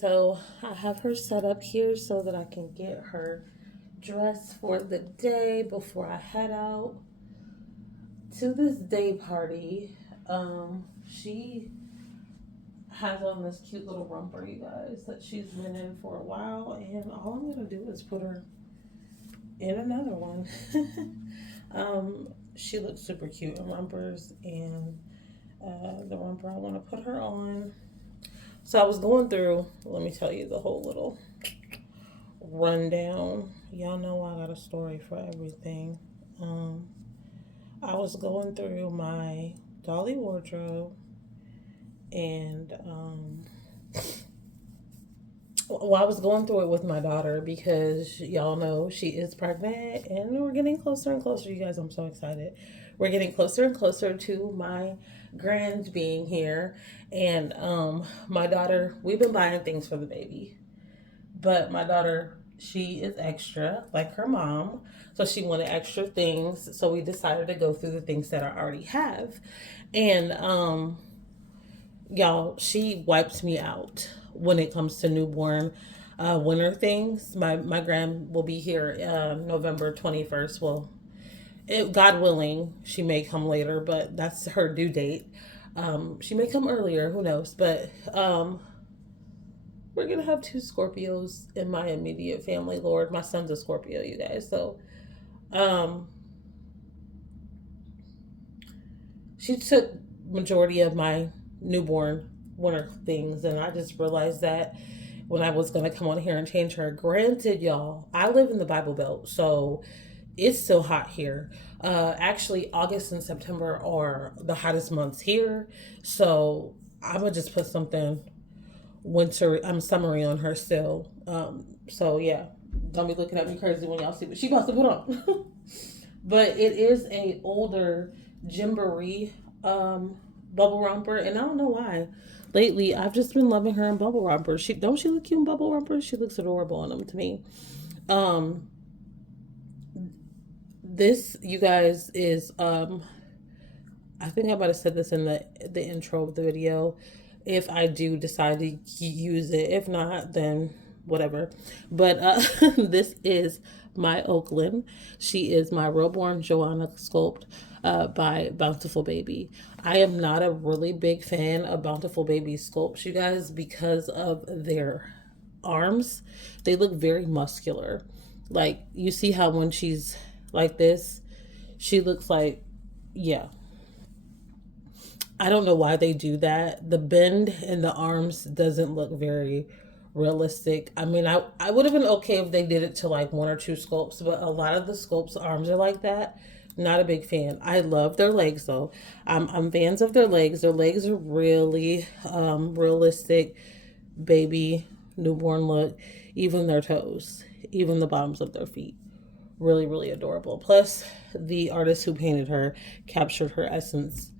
so I have her set up here so that I can get her dressed for the day before I head out to this day party. She has on this cute little romper, you guys, that she's been in for a while, and all I'm gonna do is put her in another one. She looks super cute in rompers, and the romper I want to put her on. So I was going through, let me tell you the whole little rundown. Y'all know I got a story for everything. Um, I was going through my dolly wardrobe, and well, I was going through it with my daughter because y'all know she is pregnant, and we're getting closer and closer. You guys, I'm so excited. We're getting closer and closer to my grand being here, and my daughter. We've been buying things for the baby, but my daughter, she is extra like her mom, so she wanted extra things. So we decided to go through the things that I already have, and y'all, she wipes me out when it comes to newborn winter things. My grand will be here November 21st. Well, God willing, she may come later, but that's her due date. She may come earlier, who knows? But we're gonna have two Scorpios in my immediate family. Lord, my son's a Scorpio, you guys. So um, she took majority of my newborn winter things, and I just realized that when I was gonna come on here and change her. Granted, y'all, I live in the Bible Belt, so it's still hot here. Actually, August and September are the hottest months here, so I'm gonna just put something summery on her still. So yeah, don't be looking at me crazy when y'all see what she about to put on. But it is a older Gymboree bubble romper, and I don't know why. Lately, I've just been loving her in bubble rompers. She look cute in bubble rompers. She looks adorable in them to me. Um, this you guys is I think I might have said this in the intro of the video. If I do decide to use it, if not, then whatever. But this is my Oakland. She is my REBORN Joanna sculpt by Bountiful Baby. I am not a really big fan of Bountiful Baby sculpts, you guys, because of their arms. They look very muscular. Like, you see how when she's like this, she looks like, yeah, I don't know why they do that. The bend in the arms doesn't look very realistic. I mean, I would have been okay if they did it to like one or two sculpts, but a lot of the sculpts' arms are like that. Not a big fan. I love their legs though. I'm fans of their legs. Their legs are really realistic, baby, newborn look. Even their toes, even the bottoms of their feet. Really, really adorable. Plus, the artist who painted her captured her essence.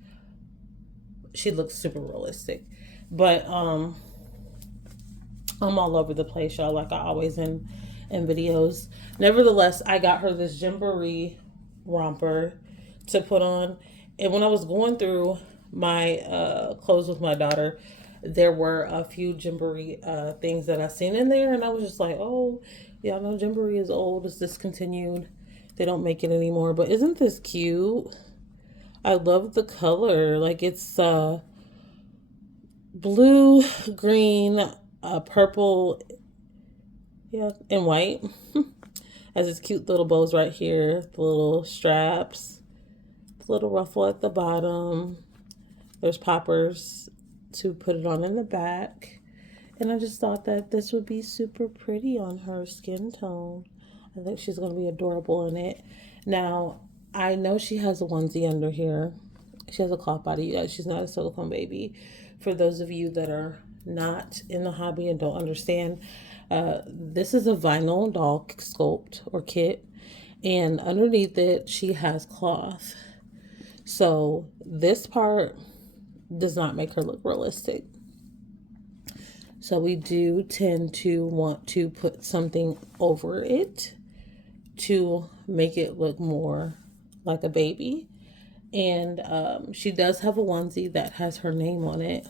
She looks super realistic. But I'm all over the place, y'all, like I always in videos. Nevertheless, I got her this Gymboree romper to put on. And when I was going through my clothes with my daughter, there were a few Gymboree things that I seen in there, and I was just like, oh, yeah, I know Gymboree is old, it's discontinued. They don't make it anymore. But isn't this cute? I love the color. Like, it's blue, green, purple, yeah, and white. Has its cute little bows right here, the little straps, the little ruffle at the bottom. There's poppers to put it on in the back. And I just thought that this would be super pretty on her skin tone. I think she's going to be adorable in it. Now, I know she has a onesie under here. She has a cloth body, you guys. She's not a silicone baby. For those of you that are not in the hobby and don't understand, this is a vinyl doll sculpt or kit. And underneath it, she has cloth. So this part does not make her look realistic. So we do tend to want to put something over it to make it look more like a baby. And she does have a onesie that has her name on it.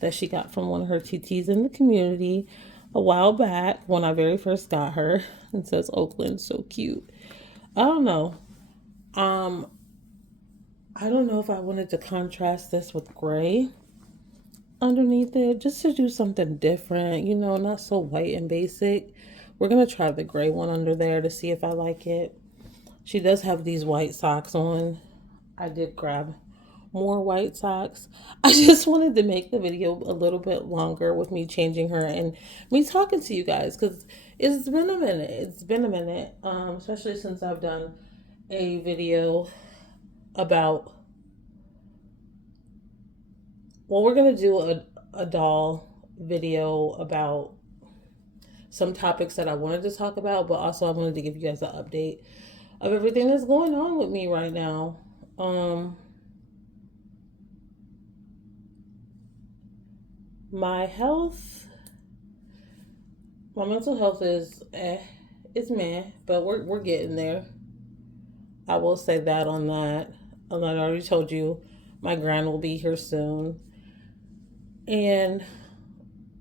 that she got from one of her TTs in the community a while back when I very first got her. It says Oakland, so cute. I don't know. Um, I don't know if I wanted to contrast this with gray underneath it, just to do something different, not so white and basic. We're gonna try the gray one under there to see if I like it. She does have these white socks on. I did grab more white socks. I just wanted to make the video a little bit longer with me changing her and me talking to you guys, because it's been a minute. It's been a minute, especially since I've done a video about, well, we're going to do a doll video about some topics that I wanted to talk about, but also I wanted to give you guys an update of everything that's going on with me right now. My health, my mental health is it's meh, but we're getting there. I will say that on that. And I already told you my grand will be here soon. And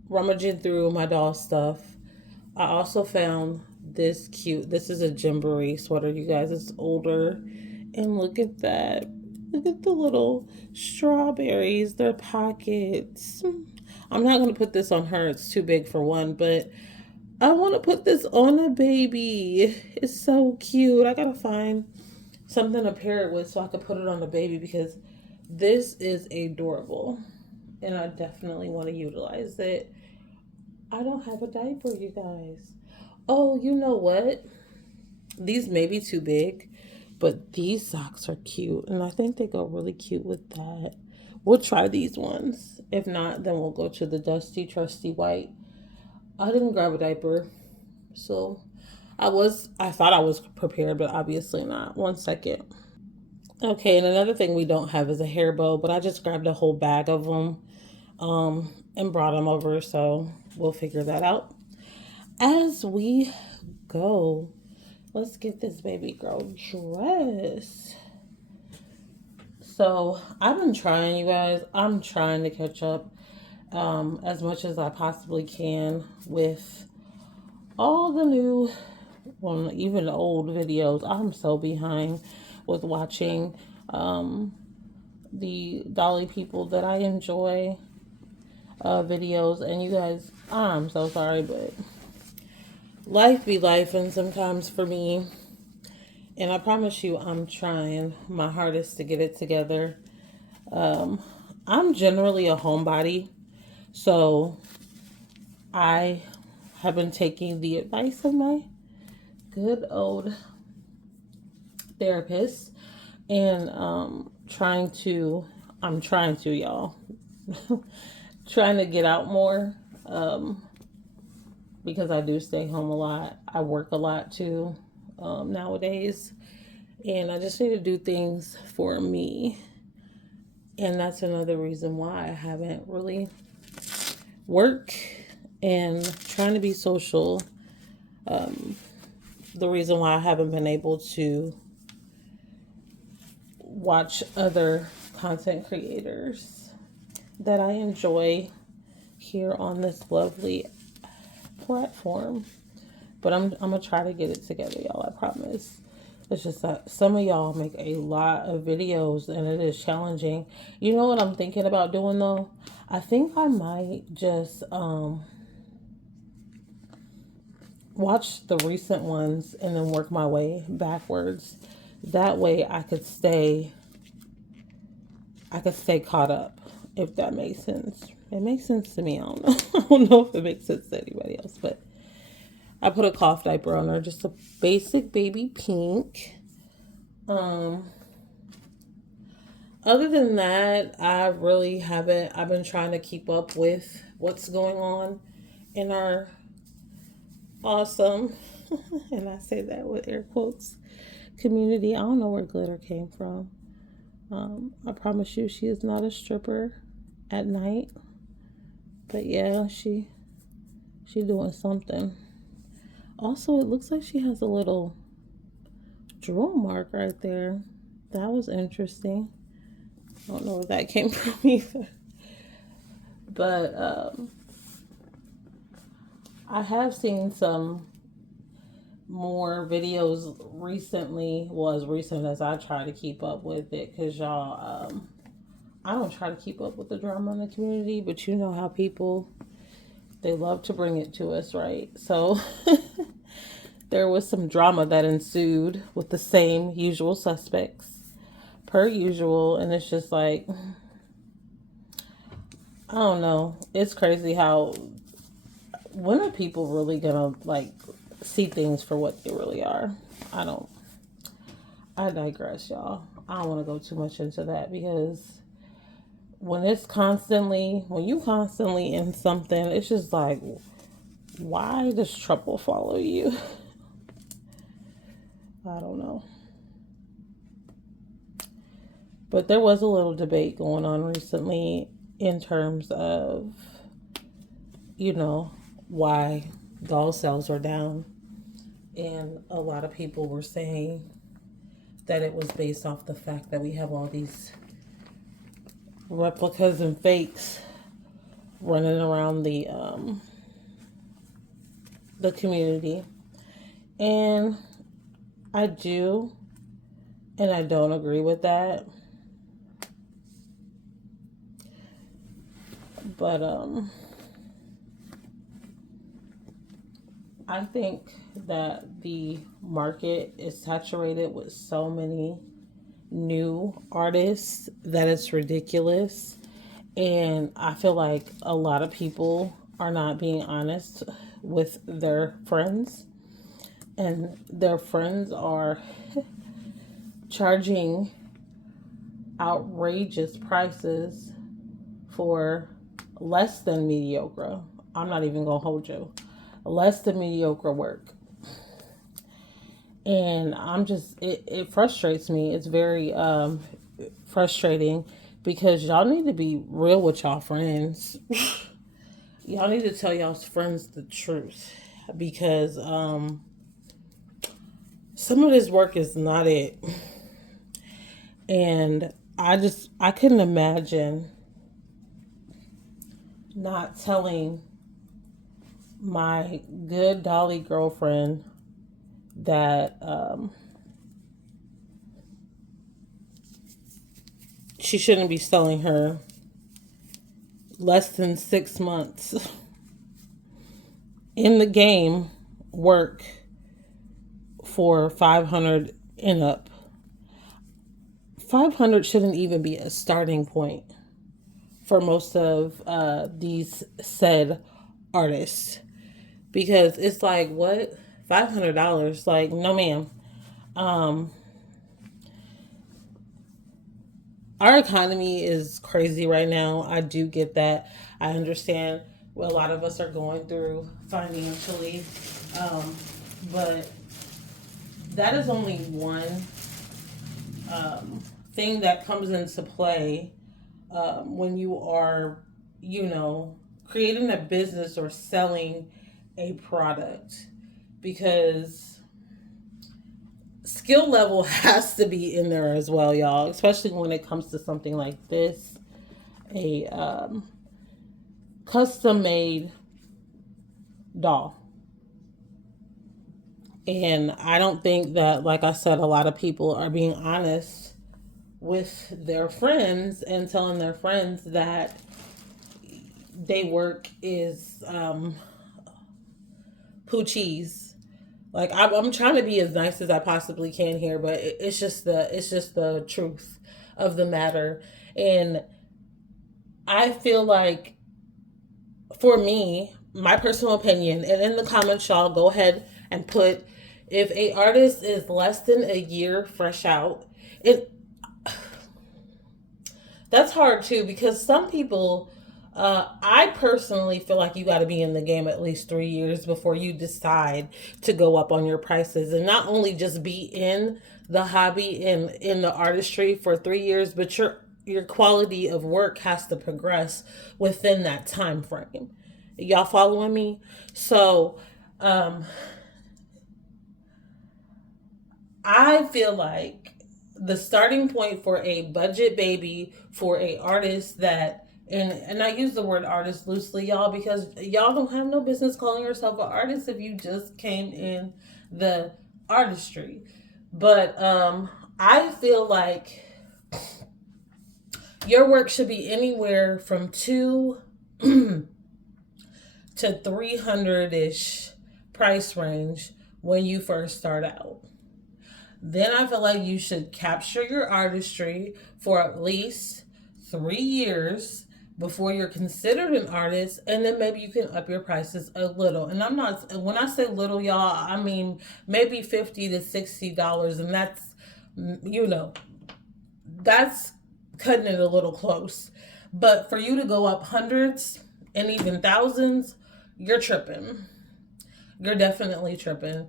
rummaging through my doll stuff, I also found this cute. This is a Gymboree sweater, you guys. It's older. And look at that. Look at the little strawberries, their pockets. I'm not going to put this on her. It's too big for one, but I want to put this on a baby. It's so cute. I got to find something to pair it with so I could put it on the baby, because this is adorable. And I definitely want to utilize it. I don't have a diaper, you guys. Oh, you know what? These may be too big, but these socks are cute. And I think they go really cute with that. We'll try these ones. If not, then we'll go to the dusty, trusty white. I didn't grab a diaper. So I thought I was prepared, but obviously not. 1 second. Okay, and another thing we don't have is a hair bow, but I just grabbed a whole bag of them and brought them over, so we'll figure that out as we go. Let's get this baby girl dressed. So I've been trying, you guys. I'm trying to catch up as much as I possibly can with all the new, well, even the old videos. I'm so behind with watching the Dolly people that I enjoy videos. And you guys, I'm so sorry, but life be life, and sometimes for me, and I promise you I'm trying my hardest to get it together. I'm generally a homebody, so I have been taking the advice of my good old therapist, and I'm trying to, y'all, trying to get out more, because I do stay home a lot. I work a lot too nowadays, and I just need to do things for me. And that's another reason why I haven't really worked and trying to be social. The reason why I haven't been able to watch other content creators that I enjoy here on this lovely platform. But I'm gonna try to get it together, y'all. I promise. It's just that some of y'all make a lot of videos and it is challenging. You know what I'm thinking about doing though? I think I might just watch the recent ones and then work my way backwards. That way I could stay caught up, if that makes sense. It makes sense to me. I don't know. I don't know if it makes sense to anybody else, but I put a cloth diaper on her, just a basic baby pink. Other than that, I really haven't. I've been trying to keep up with what's going on in our awesome, and I say that with air quotes, community. I don't know where glitter came from. I promise you, she is not a stripper at night. But yeah, she doing something. Also, it looks like she has a little drool mark right there. That was interesting. I don't know where that came from either. But I have seen some more videos recently. Well, as recent as I try to keep up with it, because y'all, I don't try to keep up with the drama in the community, but you know how people, they love to bring it to us, right? So there was some drama that ensued with the same usual suspects, per usual, and it's just like, I don't know. It's crazy how, when are people really gonna like see things for what they really are? I don't. I digress, y'all. I don't want to go too much into that because when you constantly in something, it's just like, why does trouble follow you? I don't know. But there was a little debate going on recently in terms of, you know, why doll sales are down. And a lot of people were saying that it was based off the fact that we have all these replicas and fakes running around the community. And I do and I don't agree with that. But I think that the market is saturated with so many new artists that it's ridiculous. And I feel like a lot of people are not being honest with their friends. And their friends are charging outrageous prices for less than mediocre. I'm not even going to hold you. Less than mediocre work. And it frustrates me. It's very frustrating because y'all need to be real with y'all friends. Y'all need to tell y'all's friends the truth because some of this work is not it. And I couldn't imagine not telling my good Dolly girlfriend that she shouldn't be selling her less than 6 months in the game work for 500 and up. 500 shouldn't even be a starting point for most of these said artists, because it's like, what, $500? Like, no ma'am. Our economy is crazy right now. I do get that. I understand what a lot of us are going through financially. But that is only one thing that comes into play when you are, creating a business or selling a product, because skill level has to be in there as well, y'all, especially when it comes to something like this, a custom made doll. And I don't think that, like I said, a lot of people are being honest with their friends and telling their friends that they work is poo cheese. Like, I'm trying to be as nice as I possibly can here, but it's just the truth of the matter. And I feel like, for me, my personal opinion, and in the comments, y'all go ahead and put, if a artist is less than a year fresh out, it that's hard too, because some people, I personally feel like you got to be in the game at least 3 years before you decide to go up on your prices, and not only just be in the hobby and in the artistry for 3 years, but your quality of work has to progress within that time frame. Y'all following me? So, I feel like the starting point for a budget baby, for a artist that And I use the word artist loosely, y'all, because y'all don't have no business calling yourself an artist if you just came in the artistry. But I feel like your work should be anywhere from two to 300 ish price range when you first start out. Then I feel like you should capture your artistry for at least 3 years before you're considered an artist, and then maybe you can up your prices a little. And I'm not, when I say little, y'all, I mean maybe $50 to $60, and that's, you know, that's cutting it a little close. But for you to go up hundreds and even thousands, you're tripping. You're definitely tripping.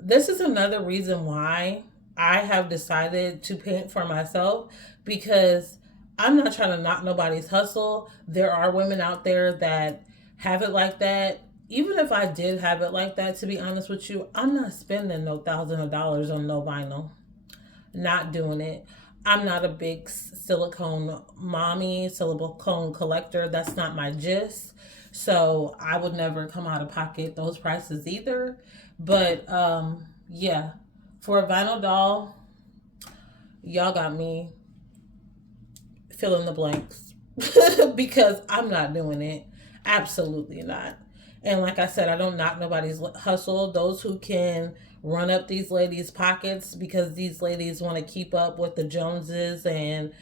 This is another reason why I have decided to paint for myself, because I'm not trying to knock nobody's hustle. There are women out there that have it like that. Even if I did have it like that, to be honest with you, I'm not spending no thousands of dollars on no vinyl. Not doing it. I'm not a big silicone mommy, silicone collector. That's not my gist. So I would never come out of pocket those prices either. But yeah, for a vinyl doll, y'all got me fill in the blanks because I'm not doing it. Absolutely not. And like I said, I don't knock nobody's hustle. Those who can run up these ladies' pockets because these ladies want to keep up with the Joneses and,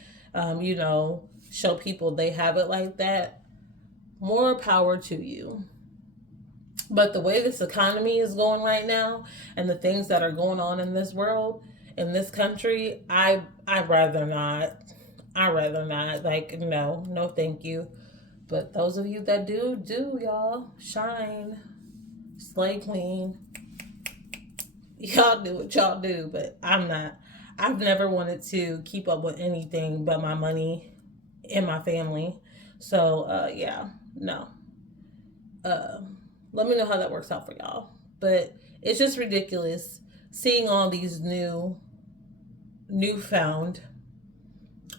show people they have it like that, more power to you. But the way this economy is going right now and the things that are going on in this world, in this country, I'd rather not. I'd rather not. Like, no, no thank you. But those of you that do, y'all. Shine. Slay queen. Y'all do what y'all do, but I'm not. I've never wanted to keep up with anything but my money and my family. So, yeah, no. Uh, Let me know how that works out for y'all. But it's just ridiculous seeing all these newfound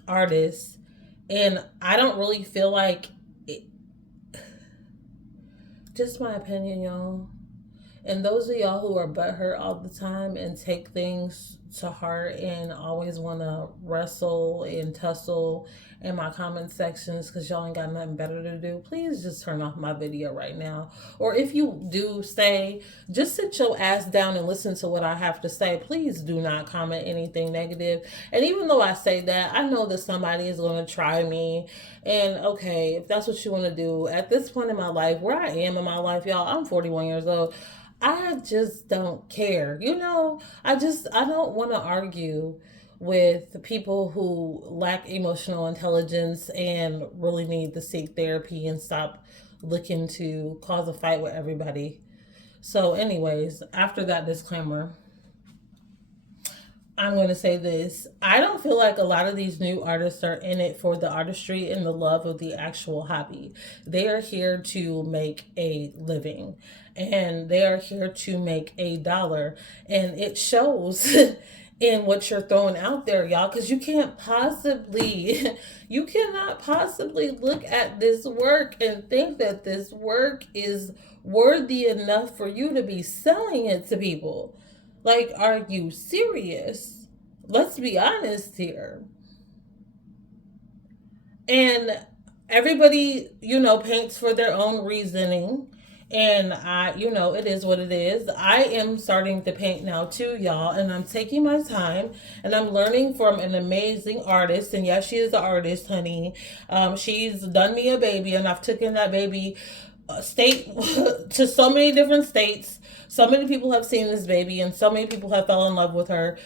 artists, and I don't really feel like it, just my opinion, y'all. And those of y'all who are butthurt all the time and take things to heart and always want to wrestle and tussle in my comment sections because y'all ain't got nothing better to do, please just turn off my video right now. Or if you do stay, just sit your ass down and listen to what I have to say. Please do not comment anything negative. And even though I say that, I know that somebody is going to try me. And okay, if that's what you want to do, at this point in my life, where I am in my life, y'all, I'm 41 years old. I just don't care. I don't want to argue with people who lack emotional intelligence and really need to seek therapy and stop looking to cause a fight with everybody. So, anyways, after that disclaimer, I'm going to say this. I don't feel like a lot of these new artists are in it for the artistry and the love of the actual hobby. They are here to make a living and they are here to make a dollar. And it shows in what you're throwing out there, y'all, because you cannot possibly look at this work and think that this work is worthy enough for you to be selling it to people. Like, are you serious? Let's be honest here. And everybody, paints for their own reasoning. And it is what it is. I am starting to paint now too, y'all. And I'm taking my time and I'm learning from an amazing artist. And yes, she is an artist, honey. She's done me a baby and I've taken that baby state to so many different states. So many people have seen this baby and so many people have fell in love with her.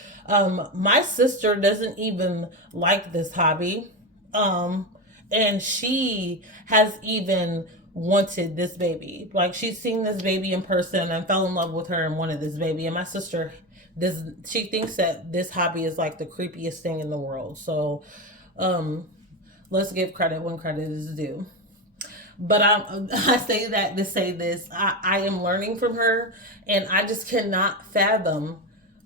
My sister doesn't even like this hobby. And she has even wanted this baby. Like, she's seen this baby in person and fell in love with her and wanted this baby. And my sister she thinks that this hobby is like the creepiest thing in the world. So let's give credit when credit is due. But I say that to say this. I am learning from her, and I just cannot fathom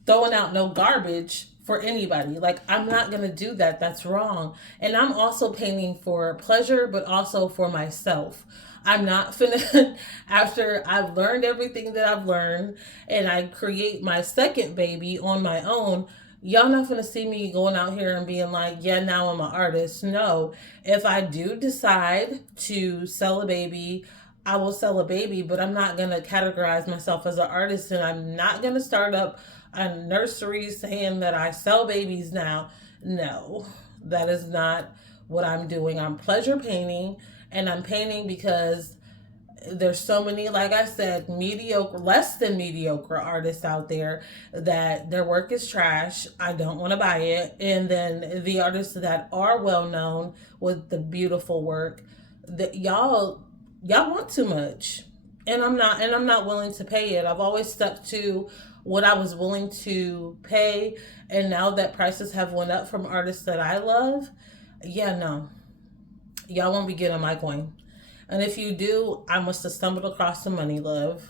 throwing out no garbage for anybody. Like, I'm not going to do that. That's wrong. And I'm also painting for pleasure, but also for myself. I'm not finna, after I've learned everything that I've learned and I create my second baby on my own, y'all not gonna see me going out here and being like, yeah, now I'm an artist. No. If I do decide to sell a baby, I will sell a baby, but I'm not gonna categorize myself as an artist, and I'm not gonna start up a nursery saying that I sell babies now. No, that is not what I'm doing. I'm pleasure painting, and I'm painting because there's so many, like I said, mediocre, less than mediocre artists out there that their work is trash. I don't want to buy it. And then the artists that are well known with the beautiful work, that y'all want too much. And I'm not willing to pay it. I've always stuck to what I was willing to pay, and now that prices have went up from artists that I love, yeah, no. Y'all won't be getting my coin. And if you do, I must have stumbled across some money, love.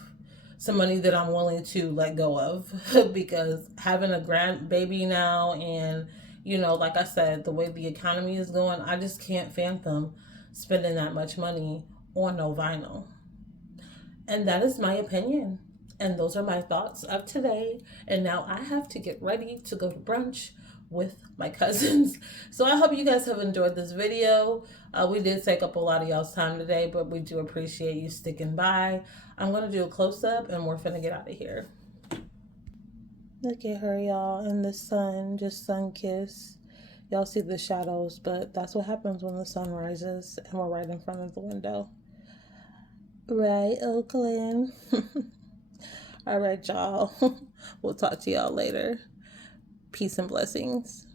Some money that I'm willing to let go of because having a grandbaby now, and, like I said, the way the economy is going, I just can't fathom spending that much money on no vinyl. And that is my opinion. And those are my thoughts of today. And now I have to get ready to go to brunch with my cousins. So I hope you guys have enjoyed this video. We did take up a lot of y'all's time today, but we do appreciate you sticking by. I'm going to do a close-up and we're finna get out of here. Look at her, y'all, in the sun, just sun kiss. Y'all see the shadows, but that's what happens when the sun rises and we're right in front of the window. Right, Oakland? All right, y'all. We'll talk to y'all later. Peace and blessings.